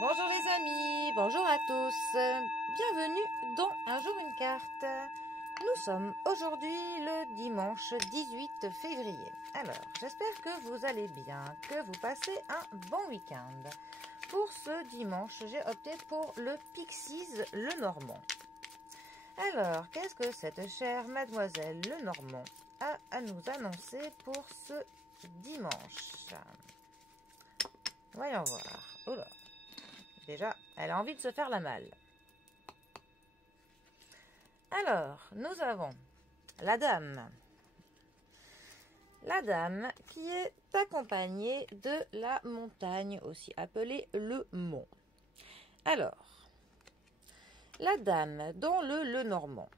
Bonjour les amis, bonjour à tous, bienvenue dans Un jour une carte. Nous sommes aujourd'hui le dimanche 18 février. Alors, j'espère que vous allez bien, que vous passez un bon week-end. Pour ce dimanche, j'ai opté pour le Pixies Lenormand. Alors, qu'est-ce que cette chère mademoiselle Lenormand a à nous annoncer pour ce dimanche? Voyons voir. Oula. Déjà, elle a envie de se faire la malle. Alors, nous avons la dame. La dame qui est accompagnée de la montagne, aussi appelée le mont. Alors, la dame dans le Lenormand,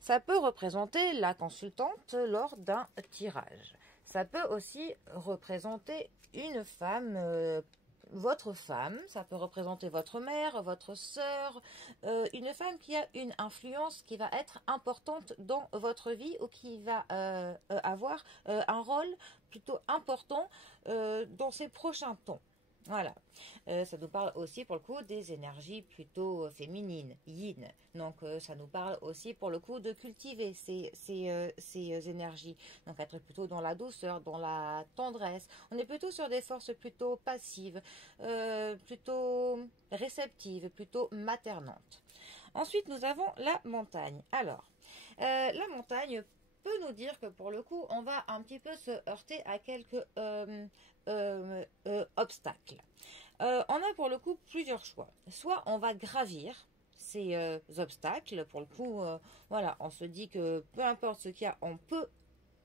ça peut représenter la consultante lors d'un tirage. Ça peut aussi représenter une femme, votre femme, ça peut représenter votre mère, votre sœur, une femme qui a une influence qui va être importante dans votre vie ou qui va avoir un rôle plutôt important dans ses prochains temps. Voilà, ça nous parle aussi pour le coup des énergies plutôt féminines, yin. Donc ça nous parle aussi pour le coup de cultiver ces énergies. Donc être plutôt dans la douceur, dans la tendresse. On est plutôt sur des forces plutôt passives, plutôt réceptives, plutôt maternantes. Ensuite nous avons la montagne. Alors, la montagne peut nous dire que pour le coup, on va un petit peu se heurter à quelques obstacles. On a pour le coup plusieurs choix. Soit on va gravir ces obstacles, pour le coup, voilà, on se dit que peu importe ce qu'il y a, on peut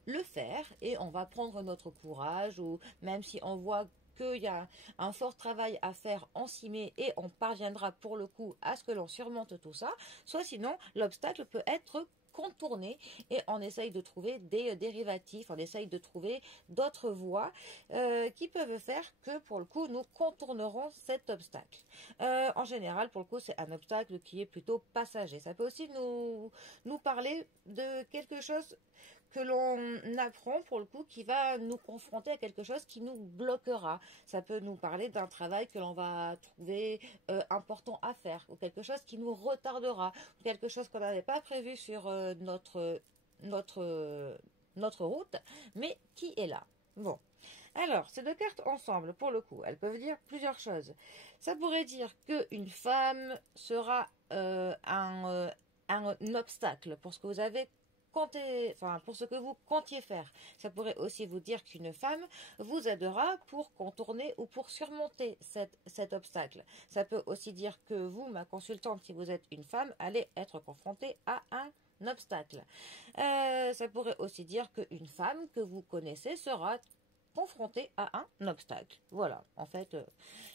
le faire et on va prendre notre courage, ou même si on voit qu'il y a un fort travail à faire, on s'y met et on parviendra pour le coup à ce que l'on surmonte tout ça. Soit sinon, l'obstacle peut être contourner et on essaye de trouver des dérivatifs, on essaye de trouver d'autres voies qui peuvent faire que pour le coup nous contournerons cet obstacle. En général pour le coup c'est un obstacle qui est plutôt passager. Ça peut aussi nous parler de quelque chose que l'on apprend pour le coup qui va nous confronter à quelque chose qui nous bloquera. Ça peut nous parler d'un travail que l'on va trouver important à faire, ou quelque chose qui nous retardera, ou quelque chose qu'on n'avait pas prévu sur notre route, mais qui est là. Bon. Alors, ces deux cartes ensemble, pour le coup, elles peuvent dire plusieurs choses. Ça pourrait dire qu'une femme sera un obstacle pour ce que vous avez comptez, enfin, pour ce que vous comptiez faire. Ça pourrait aussi vous dire qu'une femme vous aidera pour contourner ou pour surmonter cet obstacle. Ça peut aussi dire que vous, ma consultante, si vous êtes une femme, allez être confrontée à un obstacle. Ça pourrait aussi dire qu'une femme que vous connaissez sera confronté à un obstacle. Voilà, en fait,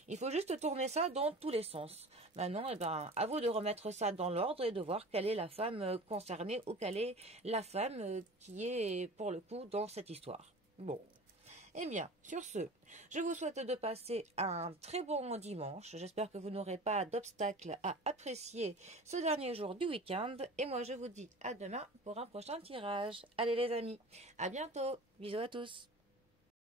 il faut juste tourner ça dans tous les sens. Maintenant, eh ben, à vous de remettre ça dans l'ordre et de voir quelle est la femme concernée ou quelle est la femme qui est, pour le coup, dans cette histoire. Bon. Eh bien, sur ce, je vous souhaite de passer un très bon dimanche. J'espère que vous n'aurez pas d'obstacles à apprécier ce dernier jour du week-end. Et moi, je vous dis à demain pour un prochain tirage. Allez les amis, à bientôt. Bisous à tous.